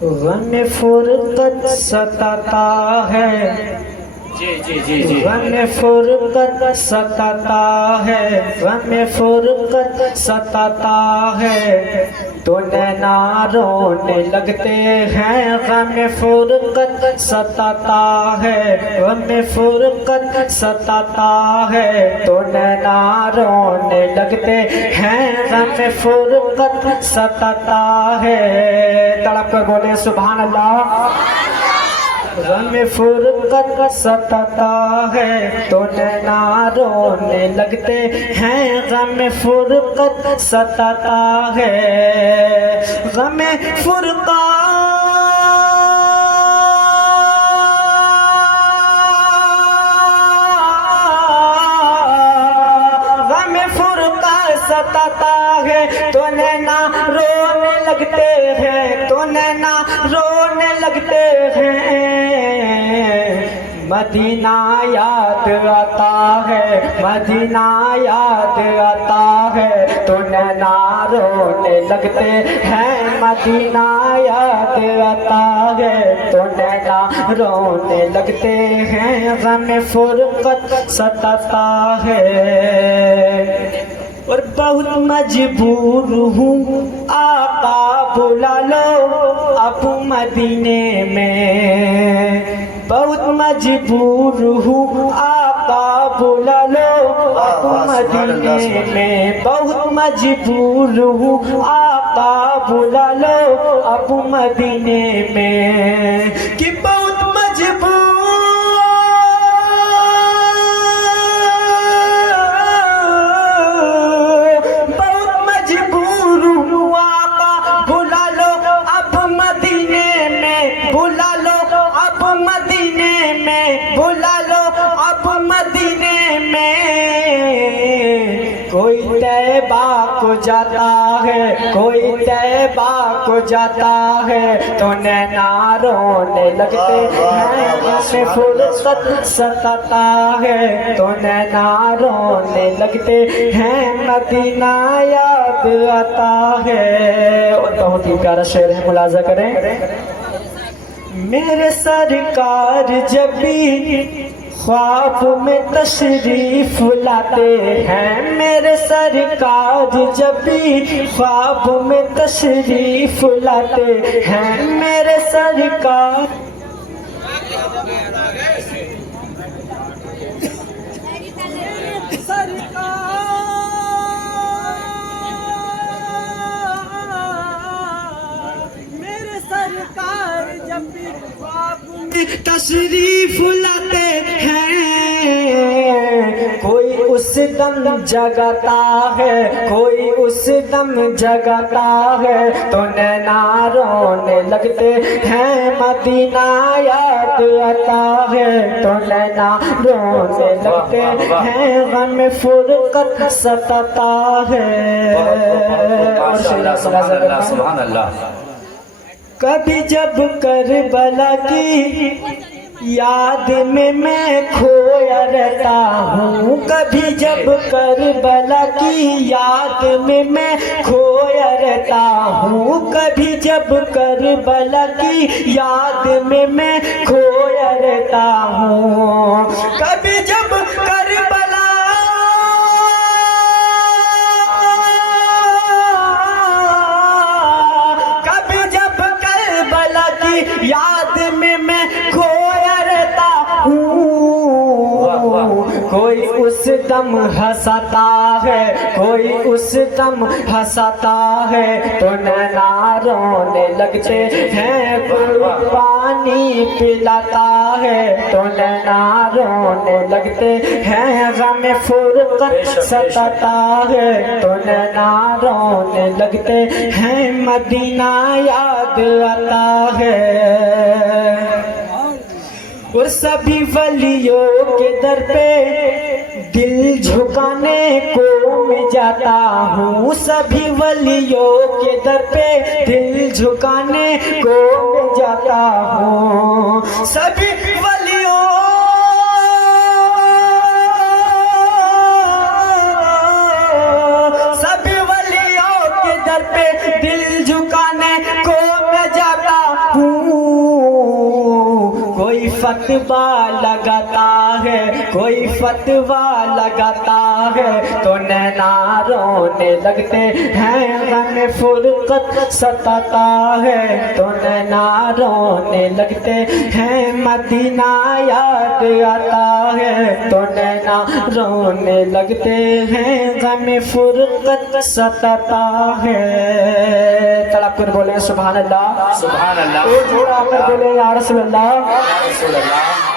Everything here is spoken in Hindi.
गम फुरकत सताता है, जी जी जी जी। गम फुरकत सताता है, गम फुरकत सताता है, तो नैना रोने लगते हैं। गम फुरकत सताता है, गम फुरकत सताता है, तो नैना रोने लगते हैं। गम फुरकत सताता है। तड़प कर बोले सुभान अल्लाह। गम फुरकत सताता है, तो नैना रोने लगते हैं। गम फुरकत सताता है, गम फुरकत, गम फुरकत सताता है, तो नैना रोने लगते हैं, तो नैना रोने लगते हैं। मदीना याद आता है, मदीना याद आता है, तो नैना रोने लगते हैं। मदीना याद आता है, तो नैना रोने लगते हैं। गम फुरकत सताता है। और बहुत मजबूर हूँ आका बुला लो अब मदीने में। बहुत मजबूर हूँ आका बुला लो अब मदीने में। बहुत मजबूर हूँ आका बुला लो अब मदीने में। कि बहुत मजबूर, बुला लो अब मदीने में, बुला लो अब मदीने में। कोई तैबा को जाता है, कोई तैबा को जाता है, तो नैना रोने लगते हैं। गम फुरकत सताता है, तो नैना रोने लगते हैं। मदीना याद आता है। और बहुत ही प्यारा शेर है, मुलाजा करें। मेरे सरकार जब भी ख्वाब में तशरीफ लाते हैं, मेरे सरकार जब भी ख्वाब में तशरीफ लाते हैं, मेरे सरकार जब भी तशरीफ लाते हैं, कोई उस दम जगाता है, कोई उस दम जगाता है, तो नैना रोने लगते हैं। मदीना याद आता है, तो नैना रोने लगते हैं। गम फुरकत सताता है। सुभान अल्लाह। कभी जब करबला की याद में मैं खोया रहता हूँ, कभी जब करबला की याद में मैं खोया रहता हूँ, कभी जब करबला की याद में मैं खोया रहता हूँ। कभी जब करबला, याद में मैं खोया रहता हूँ। कोई उस दम हंसाता है, कोई उस दम हंसाता है, तो नैना रोने लगते हैं। कोई पानी पिलाता है, तो नैना रोने लगते हैं। गम फुरकत सताता है, तो नैना रोने लगते हैं। मदीना याद आता है। और सभी वलियों के दर पे दिल झुकाने को मैं जाता हूँ, सभी वलियों के दर पे दिल झुकाने को मैं जाता हूँ। सभी वलियों, सभी वलियों के दर पे दिल झुकाने को मैं जाता फतवा लगाता है, कोई फतवा लगाता है तो नैना रोने लगते हैं, गम फुरकत सताता है तो नैना रोने लगते हैं, मदीना याद आता है तो नैना रोने लगते हैं, गम फुरकत सताता है। तड़प कर बोले सुभान अल्लाह, सुभान अल्लाह, और जोड़ा कर बोले या रसूल अल्लाह। या रसूल अल्लाह।